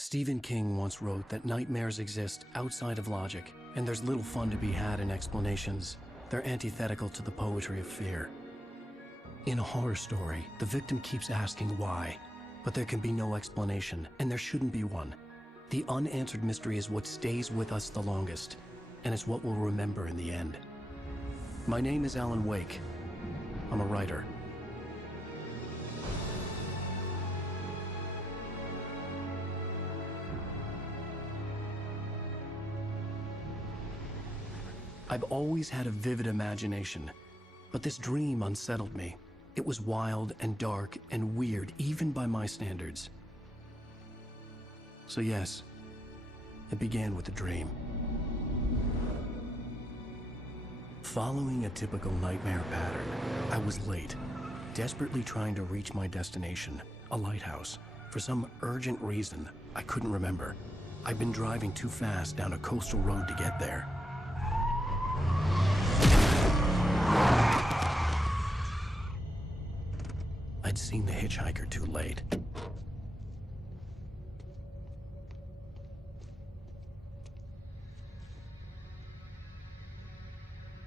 Stephen King once wrote that nightmares exist outside of logic, and there's little fun to be had in explanations. They're antithetical to the poetry of fear. In a horror story, the victim keeps asking why, but there can be no explanation, and there shouldn't be one. The unanswered mystery is what stays with us the longest, and it's what we'll remember in the end. My name is Alan Wake. I'm a writer. I've always had a vivid imagination, but this dream unsettled me. It was wild and dark and weird, even by my standards. So yes, it began with a dream. Following a typical nightmare pattern, I was late, desperately trying to reach my destination, a lighthouse. For some urgent reason, I couldn't remember. I'd been driving too fast down a coastal road to get there. I'd seen the hitchhiker too late.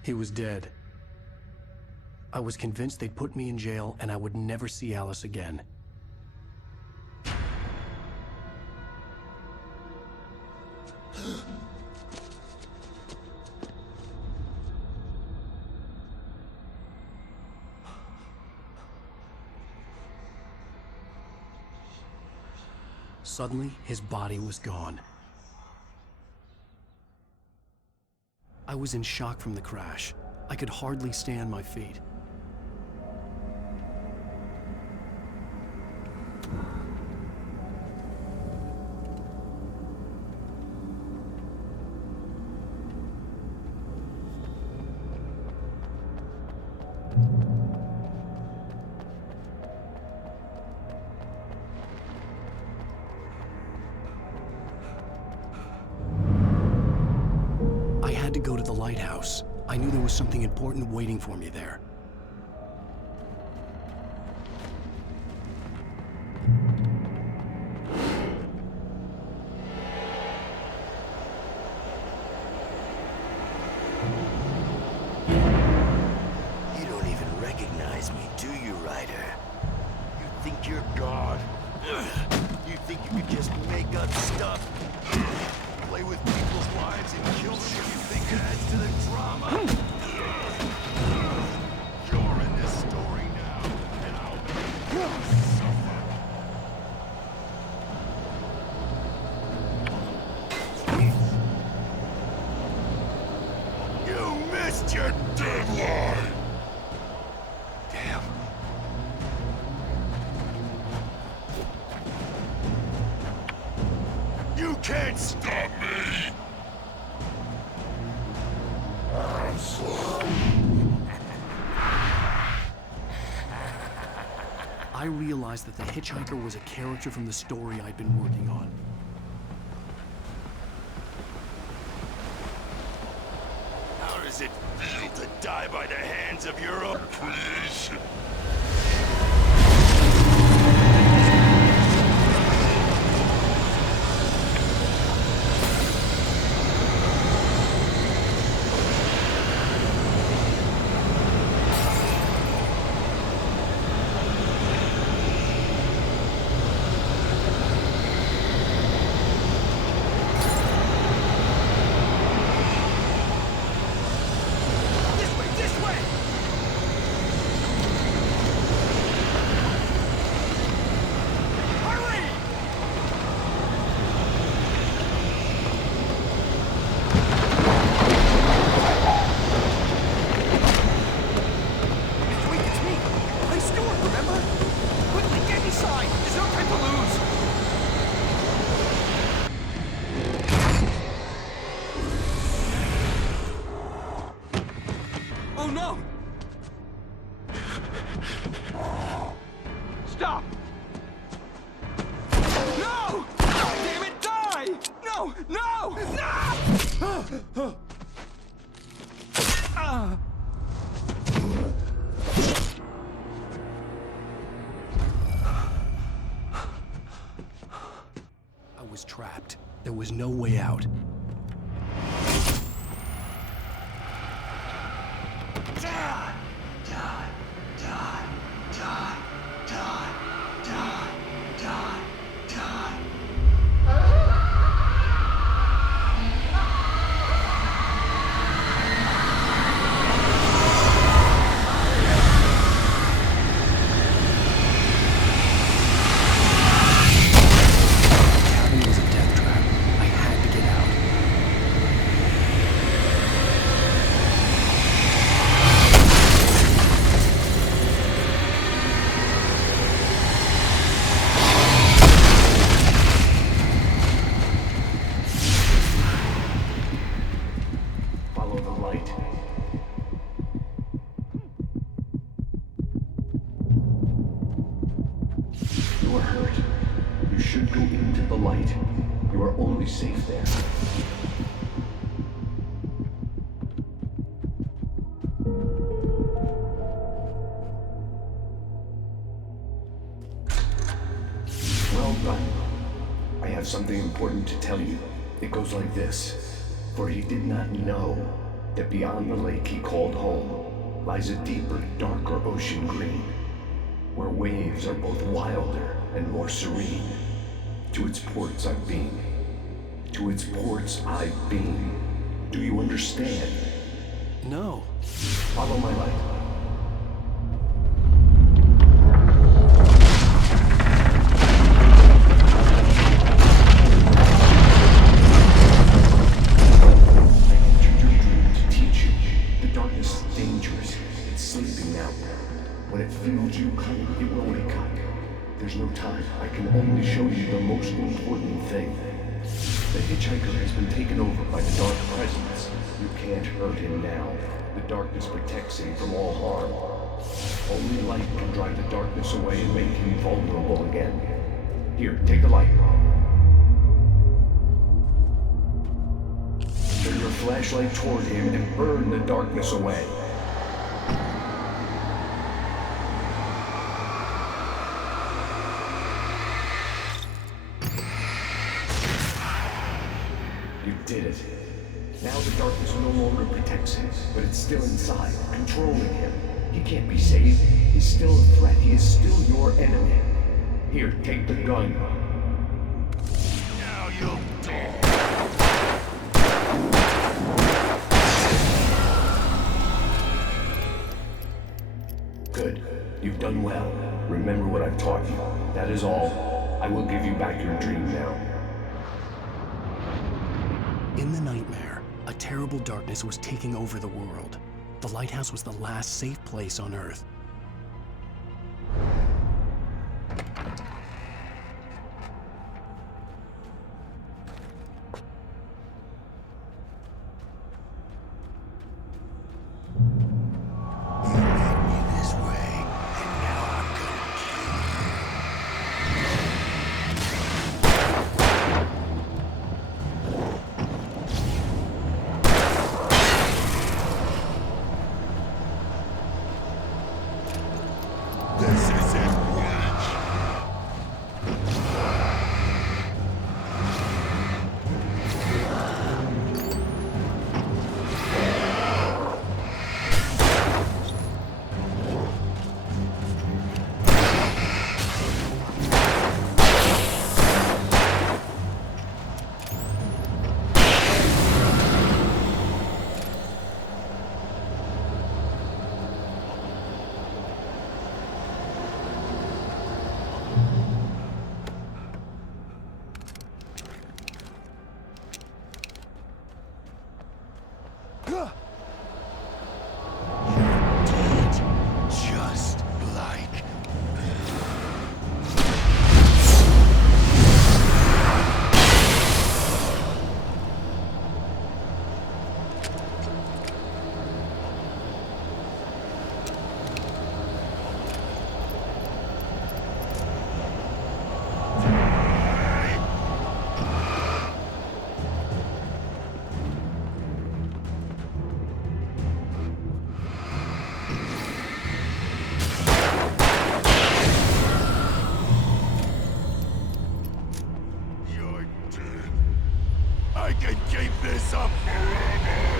He was dead. I was convinced they'd put me in jail and I would never see Alice again. Suddenly, his body was gone. I was in shock from the crash. I could hardly stay on my feet. To go to the lighthouse. I knew there was something important waiting for me there. You don't even recognize me, do you, Ryder? You think you're God? You think you could just make up stuff? Play with people's lives and kill them if you think it adds to the drama? You're in this story now, and I'll make you suffer. You missed your deadline! Damn. You can't stop me! I'm sorry. I realized that the hitchhiker was a character from the story I'd been working on. How does it feel to die by the hands of your own creation? was trapped. There was no way out. Safe there. Well done. I have something important to tell you. It goes like this. For he did not know that beyond the lake he called home lies a deeper, darker ocean green, where waves are both wilder and more serene. To its ports I've been. To its ports I've been. Do you understand? No. Follow my light. I entered your dream to teach you. The darkness is dangerous. It's sleeping now. When it feels you coming, it will wake up. There's no time. I can only show you the most important thing. The hitchhiker has been taken over by the dark presence. You can't hurt him now. The darkness protects him from all harm. Only light can drive the darkness away and make him vulnerable again. Here, take the light. Turn your flashlight toward him and burn the darkness away. You did it. Now the darkness no longer protects him, but it's still inside, controlling him. He can't be saved. He's still a threat. He is still your enemy. Here, take the gun. Now you'll die. Good. You've done well. Remember what I've taught you. That is all. I will give you back your dream now. In the nightmare, a terrible darkness was taking over the world. The lighthouse was the last safe place on Earth. You made me this way, and now I'm gonna kill you. I can keep this up forever!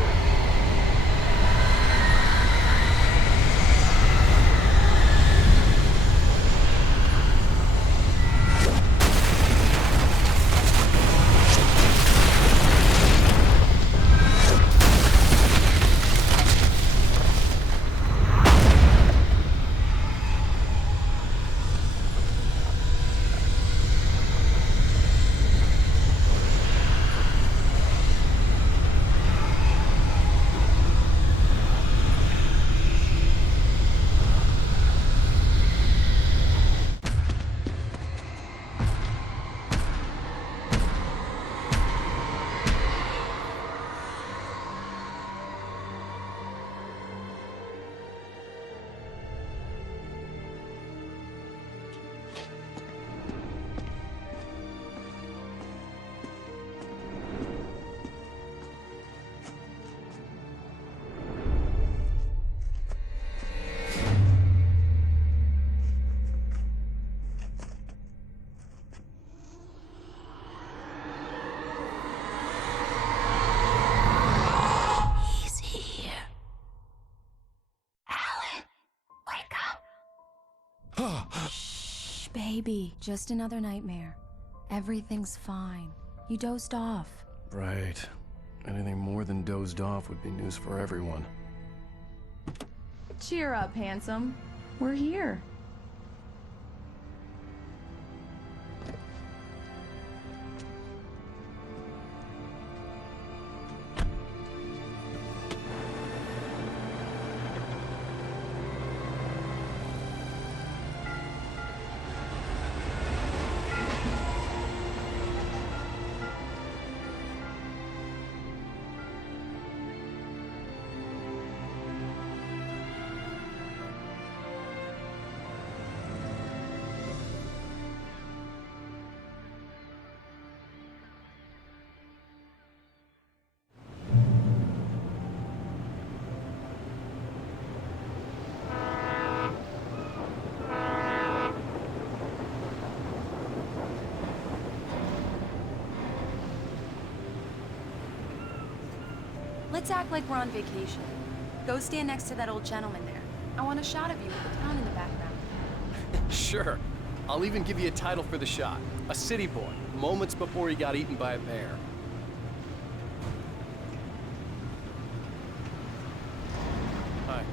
Shh, baby. Just another nightmare. Everything's fine. You dozed off. Right. Anything more than dozed off would be news for everyone. Cheer up, handsome. We're here. Let's act like we're on vacation. Go stand next to that old gentleman there. I want a shot of you with the town in the background. Sure. I'll even give you a title for the shot. A city boy, moments before he got eaten by a bear. Hi.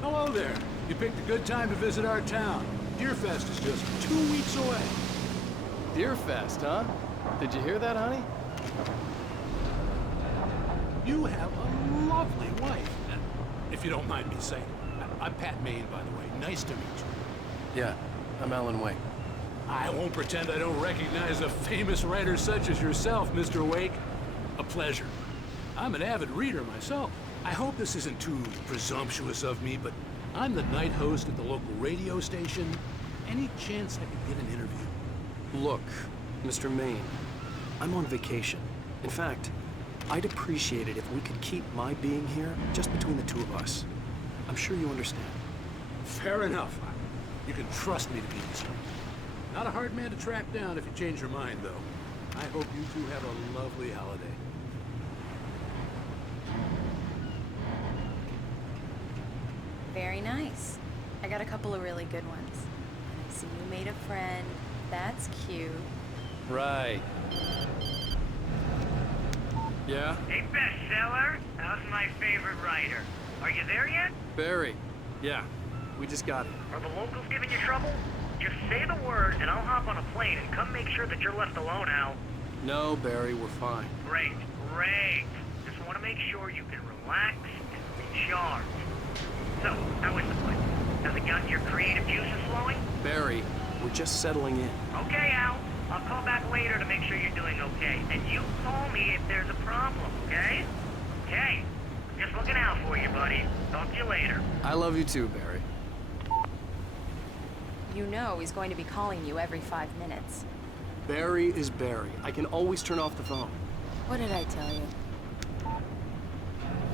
Hello there. You picked a good time to visit our town. Deerfest is just 2 weeks away. Deerfest, huh? Did you hear that, honey? You have a lovely wife. If you don't mind me saying. I'm Pat Maine, by the way. Nice to meet you. Yeah, I'm Alan Wake. I won't pretend I don't recognize a famous writer such as yourself, Mr. Wake. A pleasure. I'm an avid reader myself. I hope this isn't too presumptuous of me, but I'm the night host at the local radio station. Any chance I could get an interview? Look, Mr. Maine, I'm on vacation. In fact, I'd appreciate it if we could keep my being here just between the two of us. I'm sure you understand. Fair enough. You can trust me to be discreet. Not a hard man to track down if you change your mind, though. I hope you two have a lovely holiday. Very nice. I got a couple of really good ones. I see you made a friend. That's cute. Right. Yeah? Hey, bestseller. How's my favorite writer? Are you there yet? Barry. Yeah. We just got it. Are the locals giving you trouble? Just say the word, and I'll hop on a plane and come make sure that you're left alone, Al. No, Barry, we're fine. Great, great. Just want to make sure you can relax and recharge. So, how is the place? Has it gotten your creative juices flowing? Barry, we're just settling in. Okay, Al. I'll call back later to make sure you're doing okay. And you call me if there's a problem, okay? Okay. Just looking out for you, buddy. Talk to you later. I love you too, Barry. You know he's going to be calling you every 5 minutes. Barry is Barry. I can always turn off the phone. What did I tell you?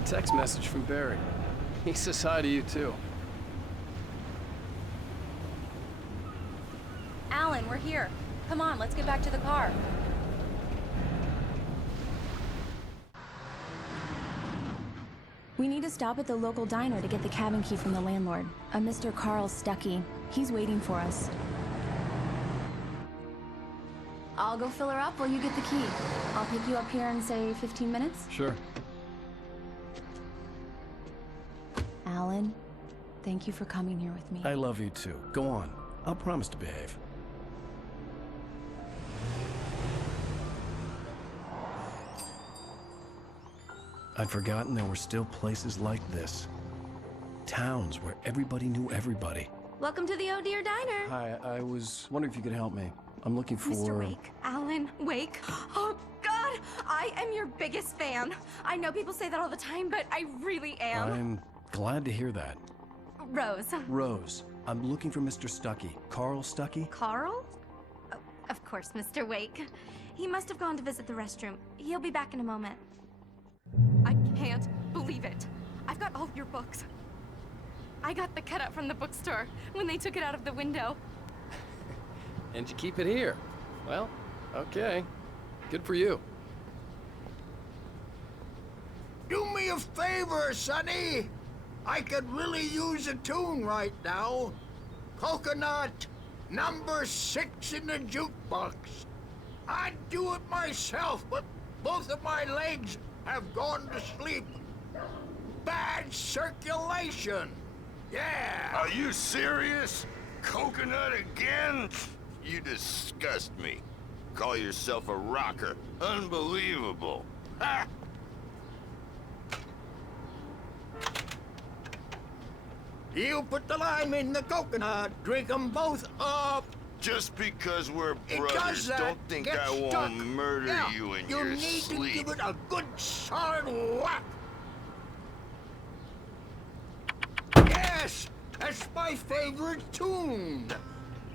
Text message from Barry. He says hi to you too. Alan, we're here. Come on, let's get back to the car. We need to stop at the local diner to get the cabin key from the landlord, a Mr. Carl Stuckey. He's waiting for us. I'll go fill her up while you get the key. I'll pick you up here in, say, 15 minutes? Sure. Alan, thank you for coming here with me. I love you too. Go on. I'll promise to behave. I'd forgotten there were still places like this. Towns where everybody knew everybody. Welcome to the Oh Dear Diner. Hi, I was wondering if you could help me. I'm looking for... Mr. Wake. Alan Wake. Oh, God! I am your biggest fan. I know people say that all the time, but I really am. I'm glad to hear that. Rose. Rose, I'm looking for Mr. Stuckey. Carl Stuckey? Carl? Oh, of course, Mr. Wake. He must have gone to visit the restroom. He'll be back in a moment. I can't believe it. I've got all your books. I got the cutout from the bookstore when they took it out of the window. And you keep it here. Well, okay. Good for you. Do me a favor, Sonny. I could really use a tune right now. Coconut, number 6 in the jukebox. I'd do it myself, but both of my legs have gone to sleep. Bad circulation. Yeah. Are you serious? Coconut again? You disgust me. Call yourself a rocker. Unbelievable. Ha! You put the lime in the coconut, drink them both up. Just because we're It brothers, does that. don't think Get I stuck. won't murder Now, you in you your need sleep. to give it a good solid whack. Yes, that's my favorite tune.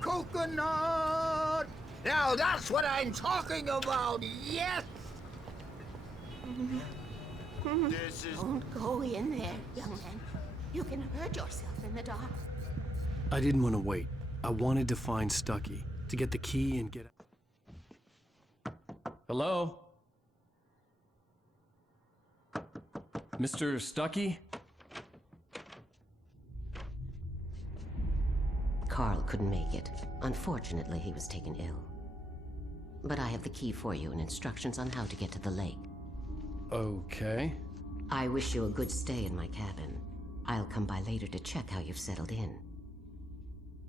Coconut. Now that's what I'm talking about. Yes. This is... Don't go in there, young man. You can hurt yourself in the dark. I didn't want to wait. I wanted to find Stuckey, to get the key and get out. Hello? Mr. Stuckey? Carl couldn't make it. Unfortunately, he was taken ill. But I have the key for you and instructions on how to get to the lake. Okay. I wish you a good stay in my cabin. I'll come by later to check how you've settled in.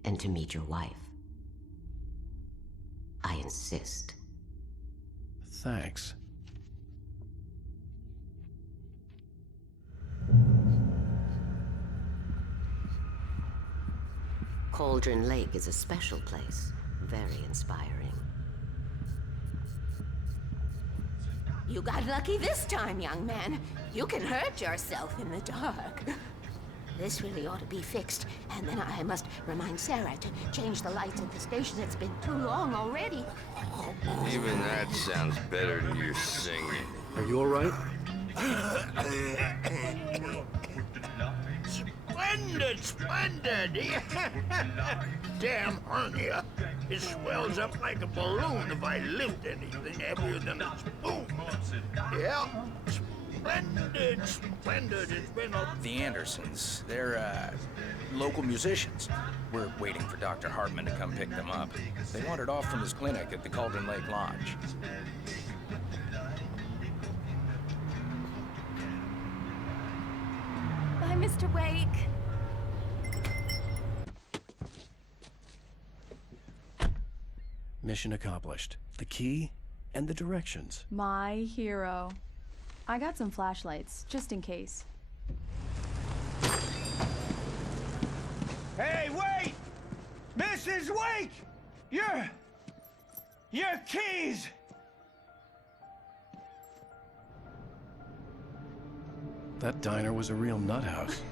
And to meet your wife. I insist. Thanks. Cauldron Lake is a special place. Very inspiring. You got lucky this time, young man. You can hurt yourself in the dark. This really ought to be fixed, and then I must remind Sarah to change the lights at the station. It's been too long already. Even that sounds better than your singing. Are you all right? Splendid, splendid. Damn hernia. It swells up like a balloon if I lift anything heavier than a spoon. Yeah. Splendid, splendid. It's been a... The Andersons, they're, local musicians. We're waiting for Dr. Hartman to come pick them up. They wandered off from his clinic at the Cauldron Lake Lodge. Bye, Mr. Wake. Mission accomplished. The key and the directions. My hero. I got some flashlights, just in case. Hey, wait! Mrs. Wake! Your keys! That diner was a real nut house.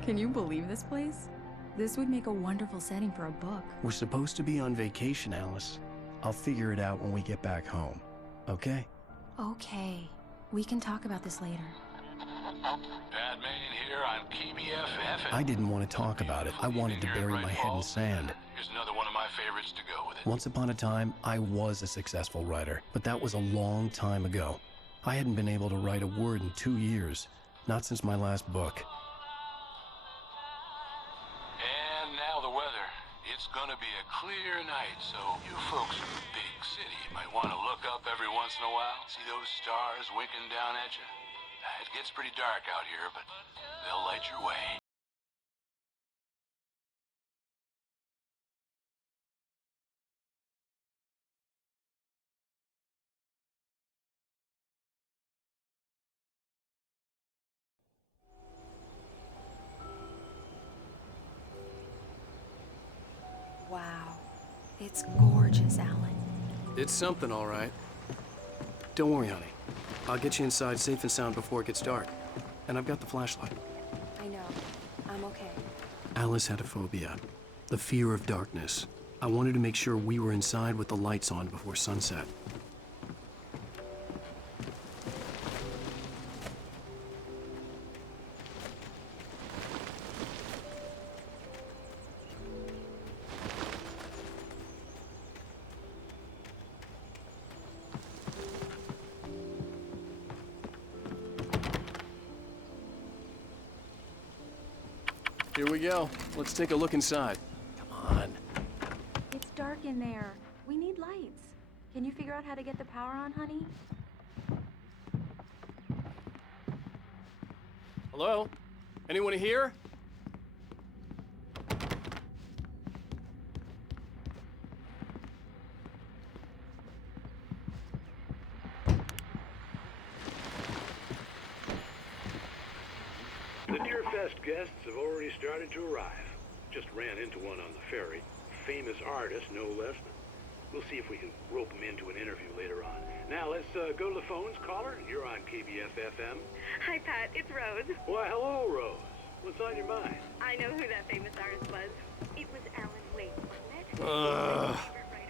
Can you believe this place? This would make a wonderful setting for a book. We're supposed to be on vacation, Alice. I'll figure it out when we get back home. Okay? Okay. We can talk about this later. Batman here on PBFF. I didn't want to talk about it. I wanted to bury my head in sand. Here's another one of my favorites to go with it. Once upon a time, I was a successful writer, but that was a long time ago. I hadn't been able to write a word in 2 years, not since my last book. And now the weather. It's gonna be a clear night, so you folks in the big city might want to look up every once in a while, see those stars winking down at you. It gets pretty dark out here, but they'll light your way. Wow. It's gorgeous, Alan. It's something, all right. Don't worry, honey. I'll get you inside safe and sound before it gets dark. And I've got the flashlight. I know. I'm okay. Alice had a phobia, the fear of darkness. I wanted to make sure we were inside with the lights on before sunset. Here we go. Let's take a look inside. Come on. It's dark in there. We need lights. Can you figure out how to get the power on, honey? Hello? Anyone here? The Deerfest guests have already started to arrive. Just ran into one on the ferry. Famous artist, no less. We'll see if we can rope him into an interview later on. Now, let's go to the phones. Caller, you're on KBF-FM. Hi, Pat. It's Rose. Why, hello, Rose. What's on your mind? I know who that famous artist was. It was Alan Wake, wasn't it? Ugh. I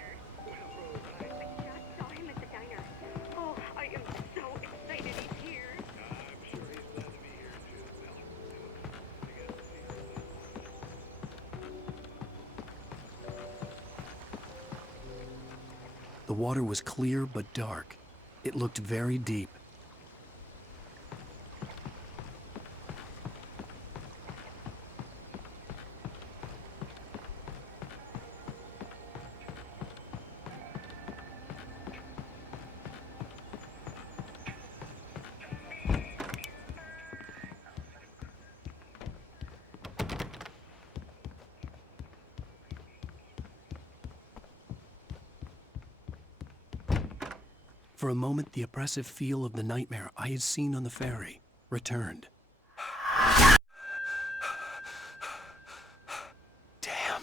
just saw him at the diner. Oh, I am so excited he's here. I'm sure he's glad to be here, too. Well, I guess we'll see you later. The water was clear but dark. It looked very deep. For a moment, the oppressive feel of the nightmare I had seen on the ferry returned. Damn.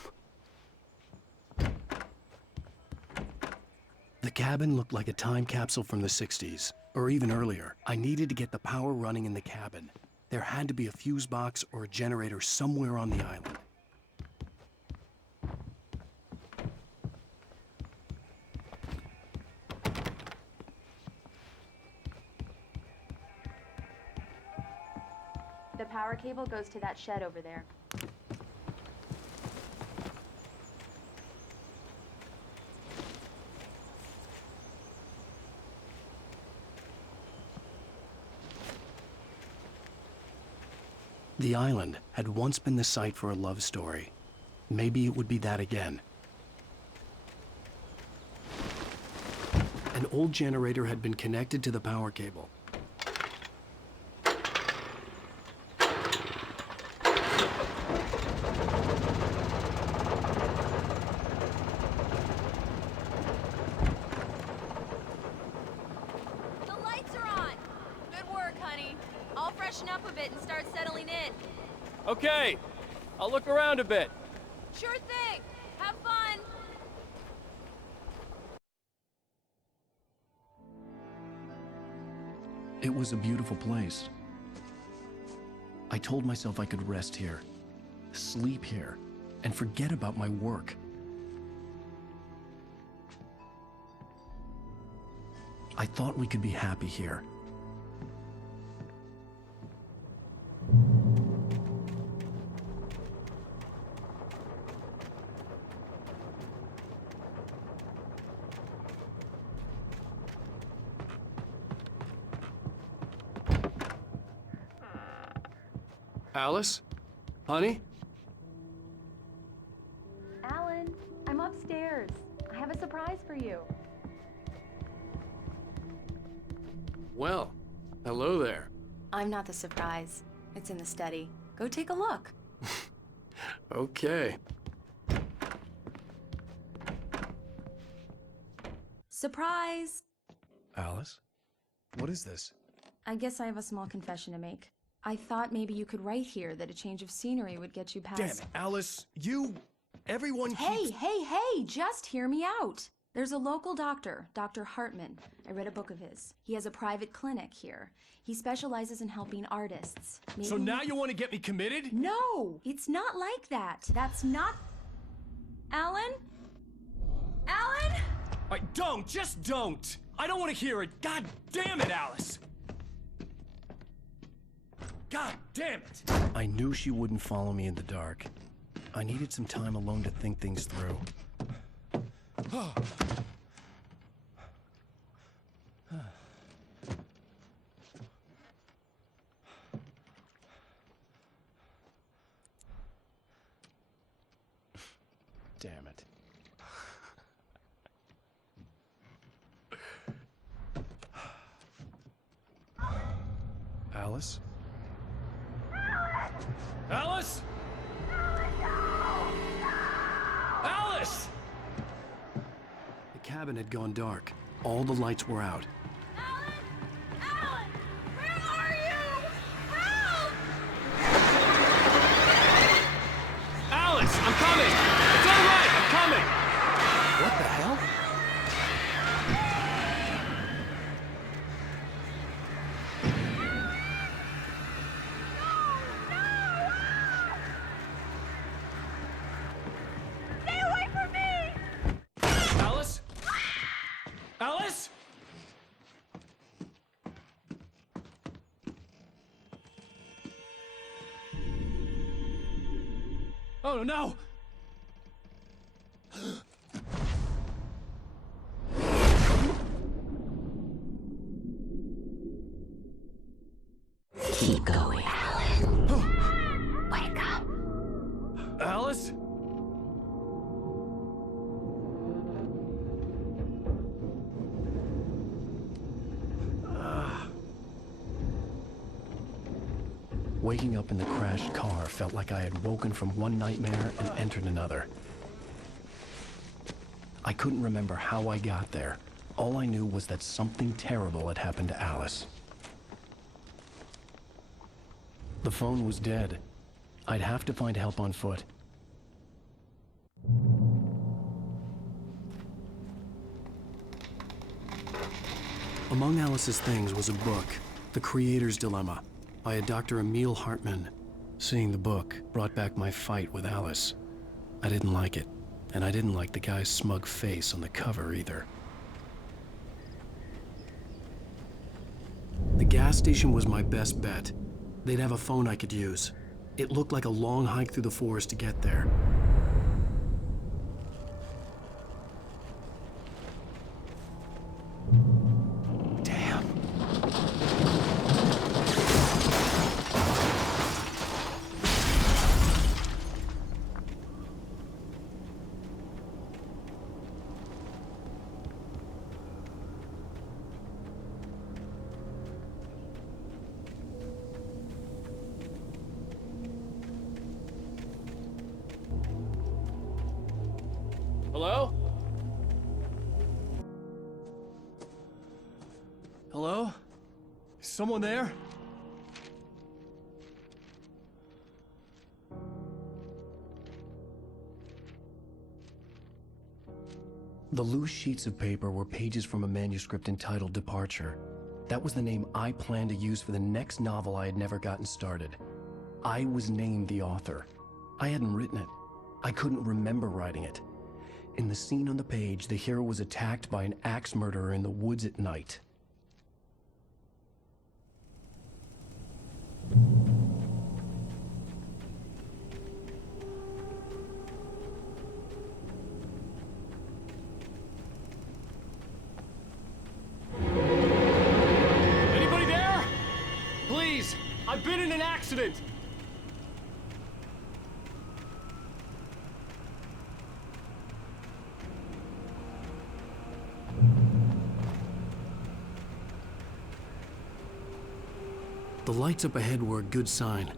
The cabin looked like a time capsule from the 60s, or even earlier. I needed to get the power running in the cabin. There had to be a fuse box or a generator somewhere on the island. The power cable goes to that shed over there. The island had once been the site for a love story. Maybe it would be that again. An old generator had been connected to the power cable. The lights are on! Good work, honey. I'll freshen up a bit and start settling in. Okay. I'll look around a bit. Sure thing. Have fun. It was a beautiful place. I told myself I could rest here, sleep here, and forget about my work. I thought we could be happy here. Alice? Honey? Alan, I'm upstairs. I have a surprise for you. Well, hello there. I'm not the surprise. It's in the study. Go take a look. Okay. Surprise! Alice? What is this? I guess I have a small confession to make. I thought maybe you could write here that a change of scenery would get you past... Damn it, Alice! Everyone Hey, hey, just hear me out! There's a local doctor, Dr. Hartman. I read a book of his. He has a private clinic here. He specializes in helping artists. So now you want to get me committed? No! It's not like that. That's not... Alan? Alan? Just don't! I don't want to hear it! God damn it, Alice! God damn it! I knew she wouldn't follow me in the dark. I needed some time alone to think things through. Damn it. Alice? Alice? Alice! The cabin had gone dark. All the lights were out. Alan! Where are you? Help! Alice, I'm coming! It's all right, I'm coming! What the hell? Stay away from me! Alice? Alice? Oh no! Keep going, Alan. Wake up. Alice? Waking up in the crashed car felt like I had woken from one nightmare and entered another. I couldn't remember how I got there. All I knew was that something terrible had happened to Alice. The phone was dead. I'd have to find help on foot. Among Alice's things was a book, The Creator's Dilemma, by a Dr. Emil Hartman. Seeing the book brought back my fight with Alice. I didn't like it, and I didn't like the guy's smug face on the cover either. The gas station was my best bet. They'd have a phone I could use. It looked like a long hike through the forest to get there. Hello? Hello? Is someone there? The loose sheets of paper were pages from a manuscript entitled Departure. That was the name I planned to use for the next novel I had never gotten started. I was named the author. I hadn't written it. I couldn't remember writing it. In the scene on the page, the hero was attacked by an axe murderer in the woods at night. Anybody there? Please, I've been in an accident. lights up ahead were a good sign.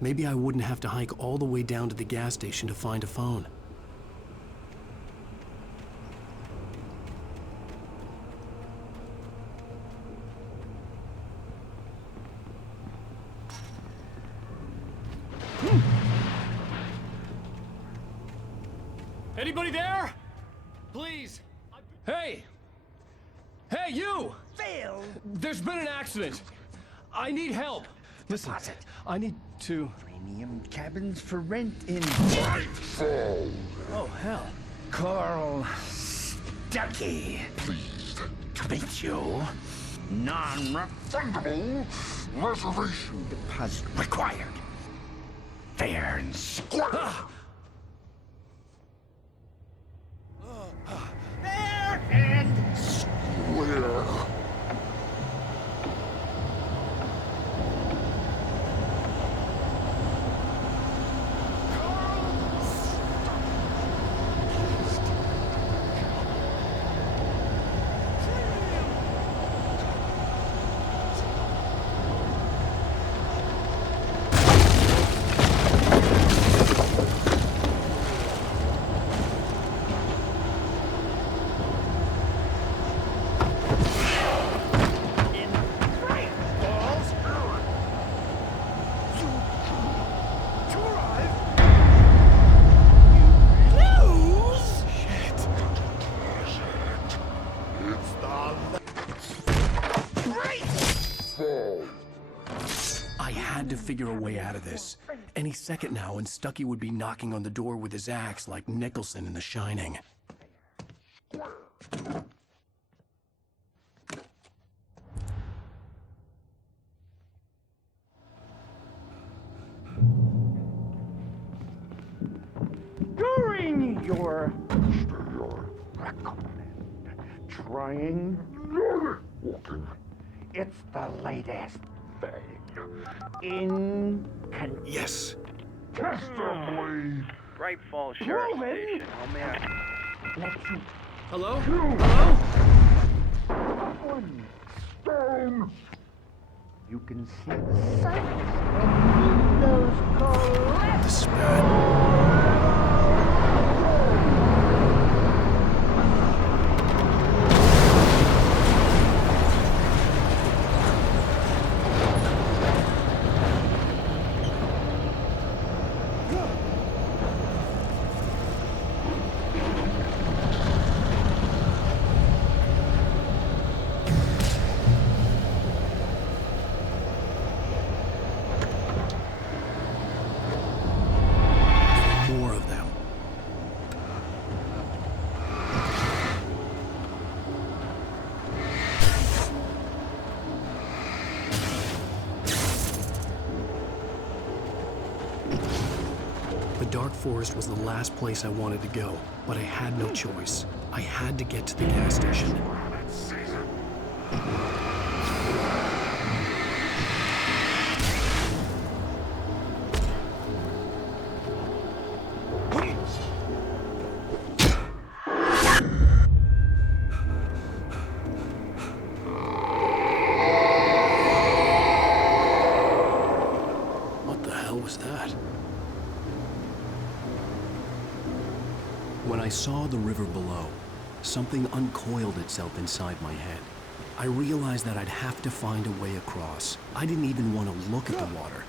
Maybe I wouldn't have to hike all the way down to the gas station to find a phone. Anybody there? Please. Hey! Hey, you! Phil! There's been an accident. I need help. Listen, I need to... Premium cabins for rent in... Nightfall! Oh, hell. Carl Stuckey. Pleased to meet you. Non-refundable reservation deposit required. Fair and square. Fair and square. Figure a way out of this. Any second now, and Stuckey would be knocking on the door with his axe like Nicholson in The Shining. During your trying walking, it's the latest thing. Yes. Testably. Bright Falls Sheriff Proven. Station. How may I... Let's see. Hello? Hello? One stone. You can see the sights and windows collapse. The spat. Dark Forest was the last place I wanted to go, but I had no choice. I had to get to the gas station. What the hell was that? When I saw the river below, something uncoiled itself inside my head. I realized that I'd have to find a way across. I didn't even want to look at the water.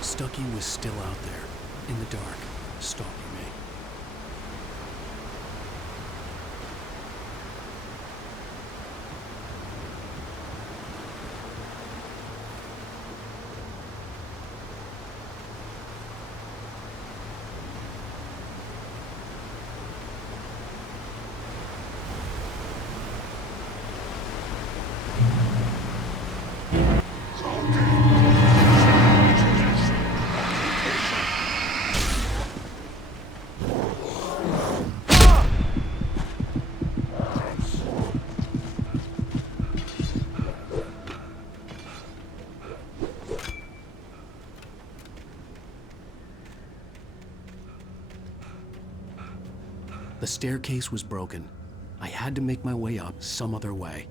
Stuckey was still out there, in the dark, stalking me. The staircase was broken. I had to make my way up some other way.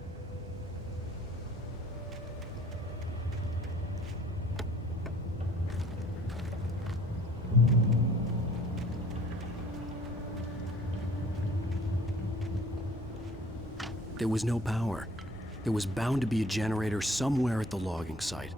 There was no power. There was bound to be a generator somewhere at the logging site.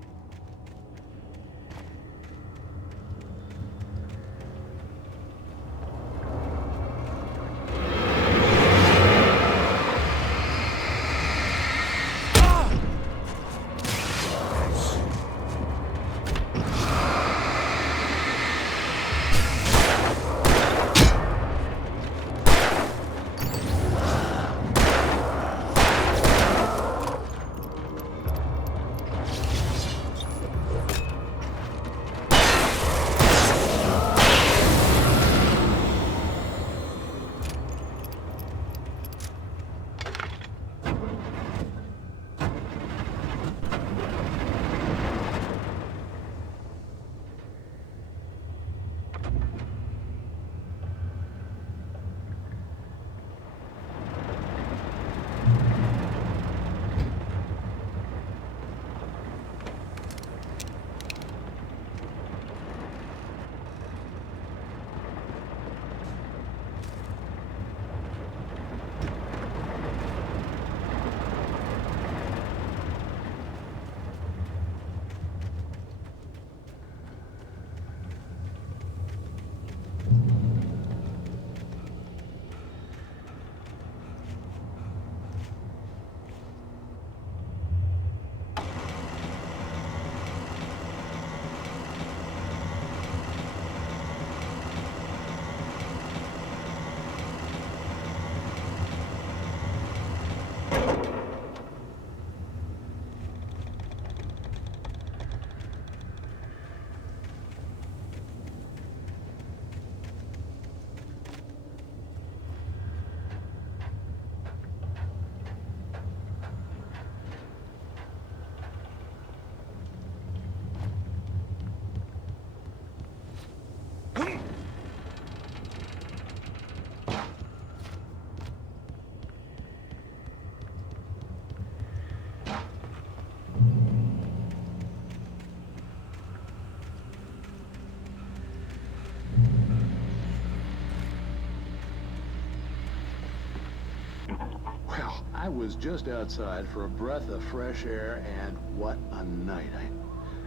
I was just outside for a breath of fresh air, and what a night.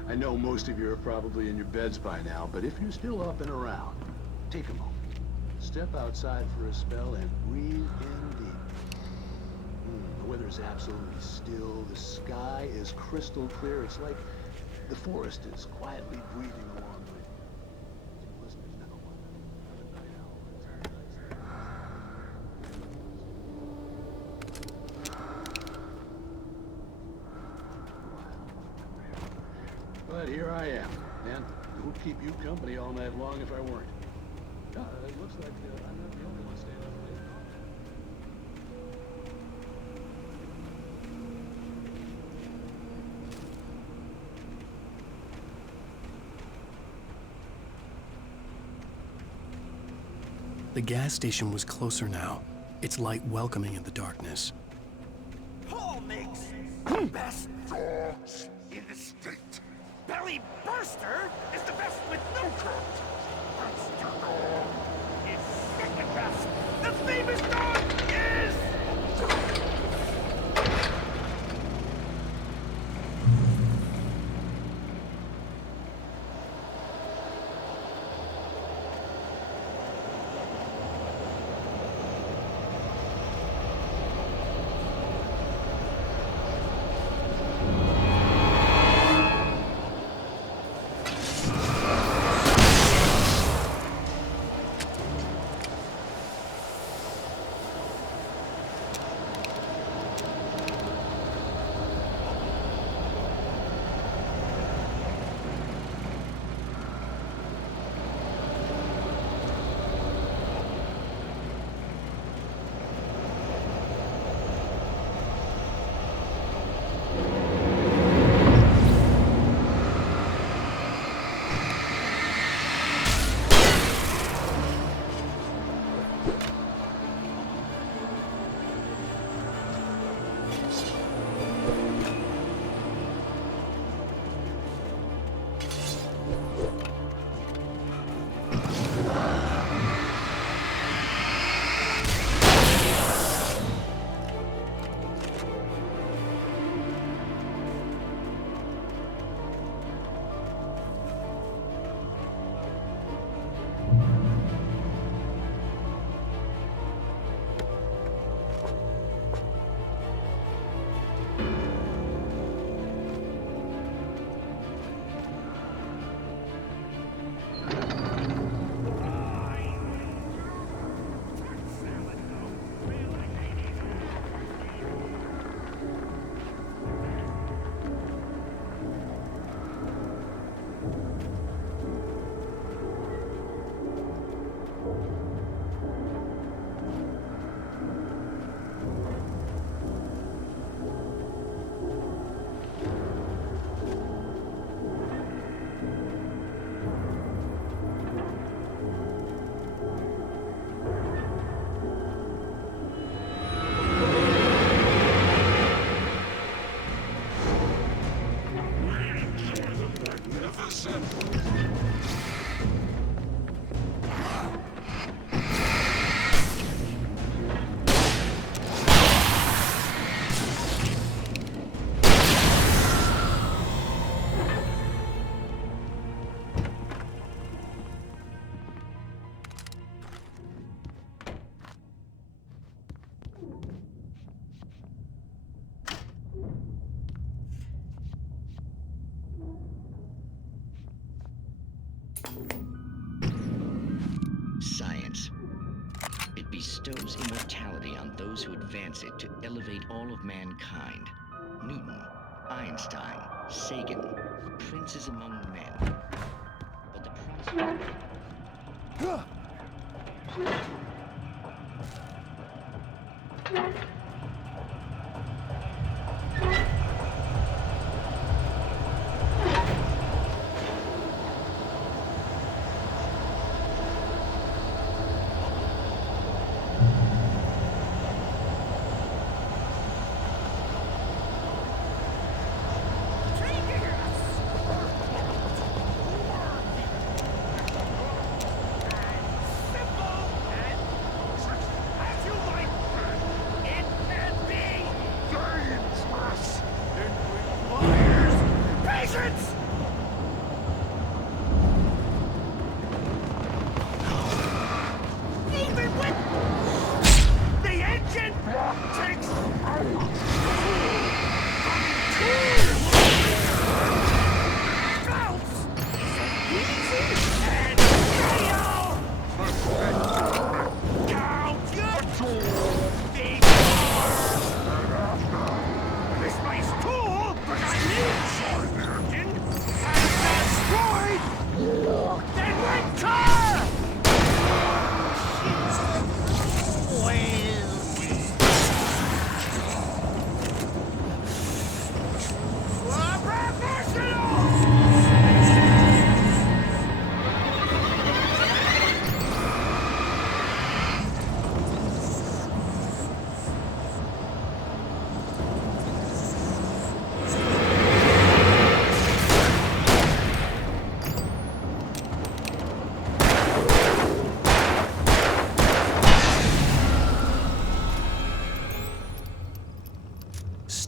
I know most of you are probably in your beds by now, but if you're still up and around, take a moment. Step outside for a spell and breathe in deep. The weather's absolutely still. The sky is crystal clear. It's like the forest is quietly breathing along with you. Listen to no one. The night owl is But here I am, and it would keep you company all night long if I weren't. It looks like I'm not the only one staying up late. The gas station was closer now, its light welcoming in the darkness. Paul makes the best dogs in the state. Belly Burster is the best with no coat. Monster Dog is second best. The famous dog is... Science. It bestows immortality on those who advance it to elevate all of mankind. Newton, Einstein, Sagan, princes among men. But the price...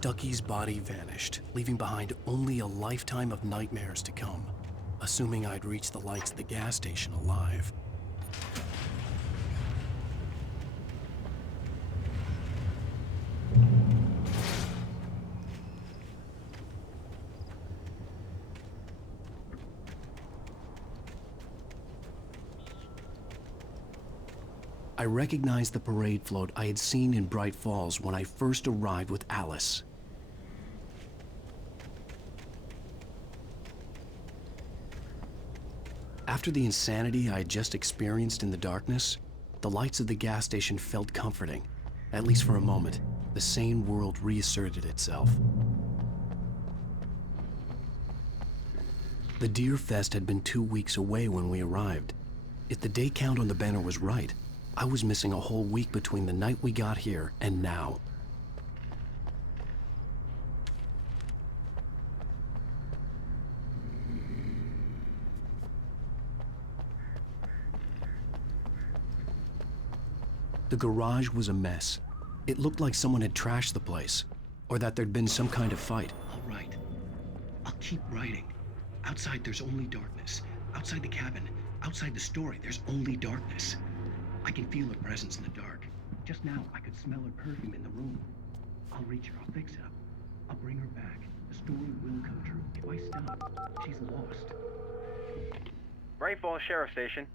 Stucky's body vanished, leaving behind only a lifetime of nightmares to come, assuming I'd reach the lights at the gas station alive. I recognized the parade float I had seen in Bright Falls when I first arrived with Alice. After the insanity I had just experienced in the darkness, the lights of the gas station felt comforting. At least for a moment, the sane world reasserted itself. The Deer Fest had been 2 weeks away when we arrived. If the day count on the banner was right, I was missing a whole week between the night we got here and now. The garage was a mess. It looked like someone had trashed the place, or that there'd been some kind of fight. All right. I'll keep writing. Outside, there's only darkness. Outside the cabin, outside the story, there's only darkness. I can feel her presence in the dark. Just now, I could smell her perfume in the room. I'll reach her. I'll fix it up. I'll bring her back. The story will come true. If I stop, she's lost. Bright Falls Sheriff Station.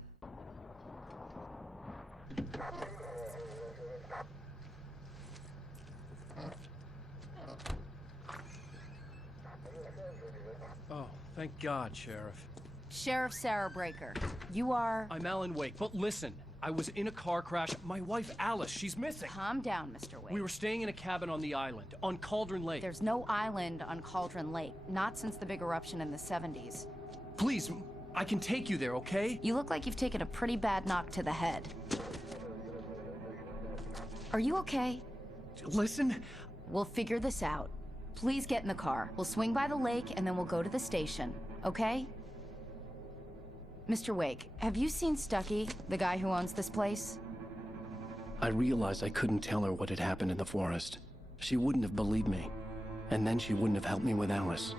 Oh, thank God, Sheriff. Sheriff Sarah Breaker. You are... I'm Alan Wake, but listen. I was in a car crash. My wife, Alice, she's missing. Calm down, Mr. Wake. We were staying in a cabin on the island, on Cauldron Lake. There's no island on Cauldron Lake. Not since the big eruption in the 70s. Please, I can take you there, okay? You look like you've taken a pretty bad knock to the head. Are you okay? Listen. We'll figure this out. Please get in the car. We'll swing by the lake and then we'll go to the station, okay? Mr. Wake, have you seen Stucky, the guy who owns this place? I realized I couldn't tell her what had happened in the forest. She wouldn't have believed me. And then she wouldn't have helped me with Alice.